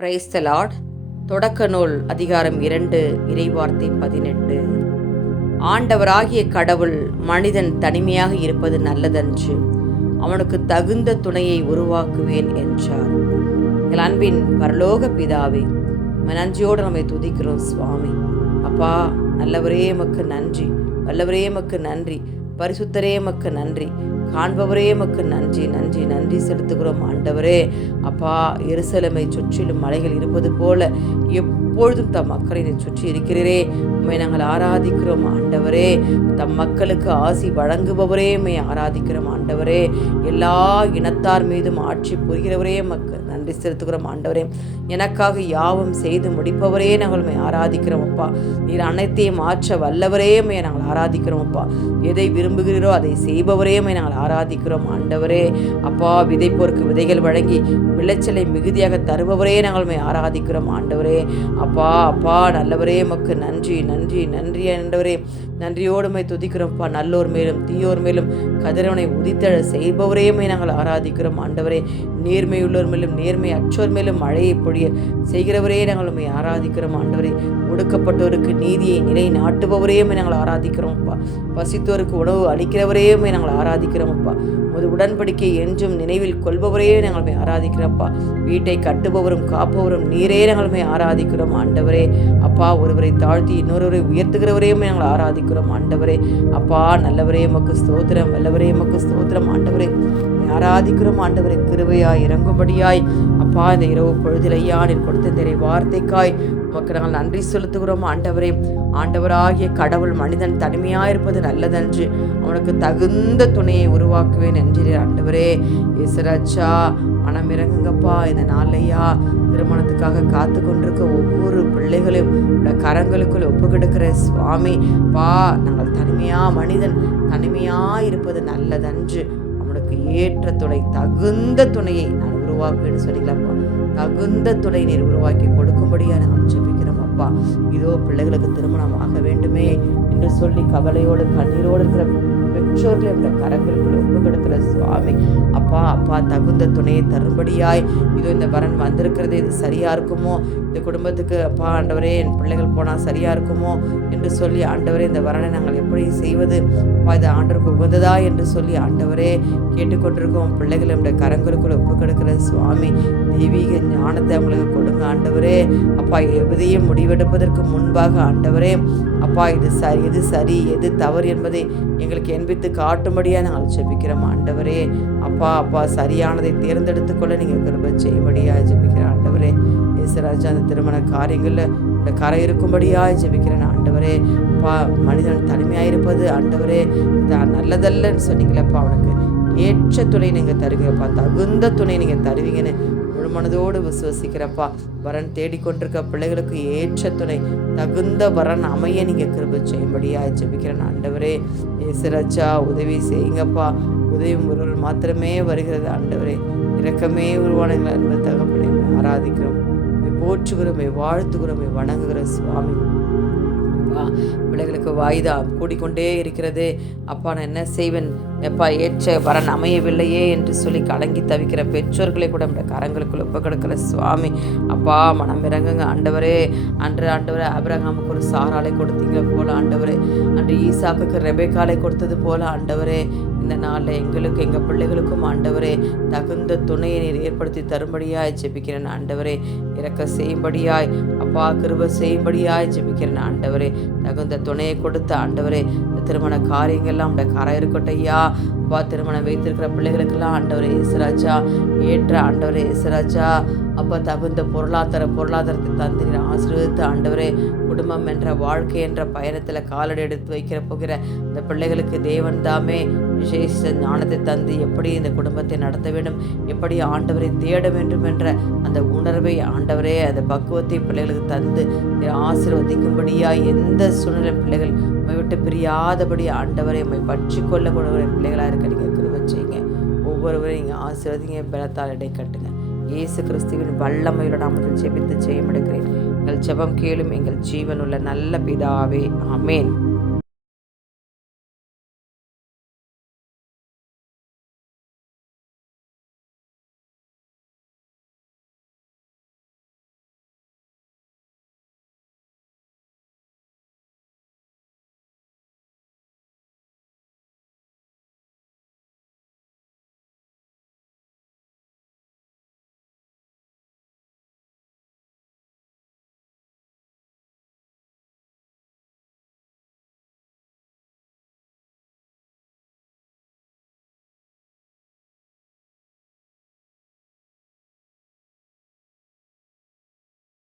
Praise the Lord. தொடக்க நூல் அதிகாரம் 2 இறைவார்த்தை 18. ஆண்டவராகிய கடவுள் மனிதன் தனிமையாக இருப்பது நல்லதன்று, அவனுக்கு தகுந்த துணையை உருவாக்குவேன் என்றார். எங்கள் அன்பின் பரலோக பிதாவே, நன்றியோடு நம்மை துதிக்கிறோம் சுவாமி. அப்பா நல்லவரே எமக்கு நன்றி, வல்லவரே எமக்கு நன்றி, பரிசுத்தரே எமக்கு நன்றி, காண்பவரே எமக்கு நன்றி நன்றி நன்றி செலுத்துகிறோம் ஆண்டவரே. அப்பா, எருசலேமை சுற்றிலும் மலைகள் இருப்பது போல எப்பொழுதும் தம் மக்களை சுற்றி இருக்கிறீரே, உம்மை நாங்கள் ஆராதிக்கிறோம் ஆண்டவரே. தம் மக்களுக்கு ஆசி வழங்குபவரே உம்மை ஆராதிக்கிறோம் ஆண்டவரே. எல்லா இனத்தார் மீதும் ஆட்சி புரிகிறவரே எமக்கு நன்றி செலுத்துகிறோம் ஆண்டவரே. எனக்காக யாவும் செய்து முடிப்பவரே நாங்கள் உம்மை ஆராதிக்கிறோம் அப்பா. நீர் அனைத்தையும் மாற்ற வல்லவரே உம்மை நாங்கள் ஆராதிக்கிறோம் அப்பா. எதை விரும்புகிறீரோ அதை செய்பவரே உம்மை நாங்கள் ஆராதிக்கிறோம் ஆண்டவரே. அப்பா, விதைப்போருக்கு விதைகள் வழங்கி விளைச்சலை மிகுதியாக தருபவரே நாங்கள் உம்மை ஆராதிக்கிறோம் ஆண்டவரே. அப்பா அப்பா நல்லவரே எமக்கு நன்றி நன்றி நன்றி ஆண்டவரே. நன்றியோடு உம்மை துதிக்கிறோம்ப்பா. நல்லோர் மேலும் தீயோர் மேலும் கதிரவனை உதித்தழ செய்பவரே உம்மை நாங்கள் ஆராதிக்கிறோம் ஆண்டவரே. நேர்மையுள்ளோர் மேலும் நேர்மை அற்றோர் மேலும் மழையை பொழிய செய்கிறவரே நாங்கள் உம்மை ஆராதிக்கிறோம் ஆண்டவரே. ஒடுக்கப்பட்டோருக்கு நீதியை நிலை நாட்டுபவரே உம்மை நாங்கள் ஆராதிக்கிறோம் அப்பா. பசித்தோருக்கு உணவு அளிக்கிறவரே உம்மை நாங்கள் ஆராதிக்கிறோம் அப்பா. உமது உடன்படிக்கை என்றும் நினைவில் கொள்பவரே நாங்கள் உம்மை ஆராதிக்கிறோம்ப்பா. வீட்டை கட்டுபவரும் காப்பவரும் நீரே நாங்கள் உம்மை ஆராதிக்கிறோம் ஆண்டவரே. அப்பா, ஒருவரை தாழ்த்தி இன்னொருவரை உயர்த்துகிறவரே உம்மை நாங்கள் ஆராதிக்கிறோம் ஆண்டவரே. அப்பா நல்லவரே எமக்கு ஸ்தோத்திரம், வல்லவரே எமக்கு ஸ்தோத்திரம் ஆண்டவரே. ஆராதிக்கிறோம் ஆண்டவரே. கிருபையாய் இறங்கும்படியாய் அப்பா இந்த இரவு பொழுதில் ஐயா நீர் கொடுத்த இந்த வார்த்தைக்காய் உமக்கு நாங்கள் நன்றி செலுத்துகிறோம் ஆண்டவரே. ஆண்டவராகிய கடவுள் மனிதன் தனிமையாயிருப்பது நல்லதன்று, அவனுக்கு தகுந்த துணையை உருவாக்குவேன் என்கிறீர் ஆண்டவரே. இயேசுராஜா மனம் இறங்குங்கப்பா. இந்த நாளையா திருமணத்துக்காக காத்து கொண்டிருக்க ஒவ்வொரு பிள்ளைகளையும் கரங்களுக்குள் ஒப்பு கிடக்கிற சுவாமி. பா, நாங்கள் மனிதன் தனிமையா இருப்பது நல்லதன்று, அவனுக்கு ஏற்ற துணை தகுந்த துணையை நான் உருவாக்குவேன்னு சொல்லிக்கலாம்ப்பா. தகுந்த துணை நீர் உருவாக்கி கொடுக்கும்படியா நாங்கள் ஜெபிக்கிறோம் அப்பா. இதோ பிள்ளைகளுக்கு திருமணம் ஆக வேண்டுமே என்று சொல்லி கவலையோடு கண்ணீரோடு இருக்கிற பெற்றோர்களை இந்த கரங்களுக்குள்ள ஒப்பு கொடுக்கிற சுவாமி. அப்பா அப்பா தகுந்த துணையை தரும்படியாய் இதோ இந்த வரன் வந்திருக்கிறது, இது சரியா இருக்குமோ, இந்த குடும்பத்துக்கு அப்பா ஆண்டவரே என் பிள்ளைகள் போனால் சரியா இருக்குமோ என்று சொல்லி ஆண்டவரே இந்த வரனை நாங்கள் எப்படி செய்வது அப்பா, இது ஆண்டவருக்கு உகந்ததா என்று சொல்லி ஆண்டவரே கேட்டுக்கொண்டிருக்கோம் பிள்ளைகள் நம்முடைய கரங்களுக்குள்ள ஒப்பு கொடுக்கிற சுவாமி. தெய்வீக ஞானத்தை அவங்களுக்கு கொடுங்க ஆண்டவரே. அப்பா, எதையும் முடிவெடுப்பதற்கு முன்பாக ஆண்டவரே அப்பா எது சரி எது தவறு என்பதை எங்களுக்கு என்பித்து காட்டும்படியா நாங்கள் ஜெபிக்கிறோம் ஆண்டவரே. அப்பா அப்பா சரியானதை தேர்ந்தெடுத்துக்கொள்ள நீங்கள் கிருபை செய்யும்படியா ஜெபிக்கிறேன் ஆண்டவரே. இயேசுராஜா அந்த திருமண காரியங்களில் இந்த கரை இருக்கும்படியா ஜெபிக்கிறேன் ஆண்டவரே. அப்பா, மனிதன் தனிமையாயிருப்பது ஆண்டவரே நல்லதல்லன்னு சொன்னீங்களப்பா. அவனுக்கு ஏற்ற துணை நீங்கள் தருவீங்கப்பா, தகுந்த துணை நீங்கள் தருவீங்கன்னு முழு மனதோடு விசுவசிக்கிறப்பா. வரன் தேடிக்கொண்டிருக்க பிள்ளைகளுக்கு ஏற்ற துணை தகுந்த வரன் அமைய நீங்கள் கிருபை செய்யும்படியா ஜெபிக்கிறேன் ஆண்டவரே. இயேசுராஜா உதவி செய்யுங்கப்பா. உதவி ஒருவர் மாத்திரமே வருகிறது ஆண்டவரே. இரக்கமே உருவான அன்பு தகப்பனை ஆராதிக்கிறோம், போற்றுகிறோம், வாழ்த்துகிறோம், வணங்குகிற சுவாமி. பிள்ளைகளுக்கு வாய்தா கூடிக்கொண்டே இருக்கிறது அப்பா, நான் என்ன செய்வேன் எப்பா, ஏற்ற வரன் அமையவில்லையே என்று சொல்லி கலங்கி தவிக்கிற பெற்றோர்களை கூட நம்முடைய கரங்களுக்குள் ஒப்பு கொடுக்கிற சுவாமி. அப்பா, மனம் இறங்குங்க ஆண்டவரே. அன்று ஆண்டவரே ஆபிரகாமுக்கு ஒரு சாராலை கொடுத்தீங்க போல ஆண்டவரே, அன்று ஈசாக்குக்கு ரெபெக்காலை கொடுத்தது போல ஆண்டவரே, இந்த நாளில் எங்களுக்கு எங்கள் பிள்ளைகளுக்கும் ஆண்டவரே தகுந்த துணையை நீர் ஏற்படுத்தி தரும்படியாய் ஜெபிக்கிறேன் ஆண்டவரே. இறக்க செய்யும்படியாய் அப்பா, கிருபை செய்யும்படியாய் ஜெபிக்கிறேன் ஆண்டவரே. தகுந்த துணையை கொடுத்த ஆண்டவரே இந்த திருமண காரியங்கள்லாம் நம்முடைய கரை இருக்கட்டும் ஐயா. அப்பா, திருமணம் வைத்திருக்கிற பிள்ளைகளுக்கெல்லாம் ஆண்டவரே இயேசுராஜா ஏற்ற ஆண்டவரே இயேசுராஜா அப்பா தகுந்த பொருளாதாரத்தை தந்து ஆசீர்வதித்து ஆண்டவரே குடும்பம் என்ற வாழ்க்கை என்ற பயணத்தில் காலடி எடுத்து வைக்கிற போகிற இந்த பிள்ளைகளுக்கு தேவன் தாமே விசேஷ ஞானத்தை தந்து எப்படி இந்த குடும்பத்தை நடத்த வேண்டும், எப்படி ஆண்டவரை தேட வேண்டும் என்ற அந்த உணர்வை ஆண்டவரே அந்த பக்குவத்தை பிள்ளைகளுக்கு தந்து ஆசீர்வதிக்கும்படியா எந்த சூழ்நிலை பிள்ளைகள் உண்மை விட்டு பிரியாதபடி ஆண்டவரை உண்மை பற்றி கொள்ளக்கூடிய பிள்ளைகளாக இருக்க நீங்கள் கிருபை செய்யுங்க. ஒவ்வொருவரையும் நீங்கள் ஆசீர்வதிங்க, பலத்தால் இடை கட்டுங்க. இயேசு கிறிஸ்துவின் வல்லமையுள்ள நாமத்தில் ஜெபித்து ஜெயம் எடுக்கிறேன். எங்கள் ஜெபம் கேளும் எங்கள் ஜீவனுள்ள நல்ல பிதாவே, ஆமேன்.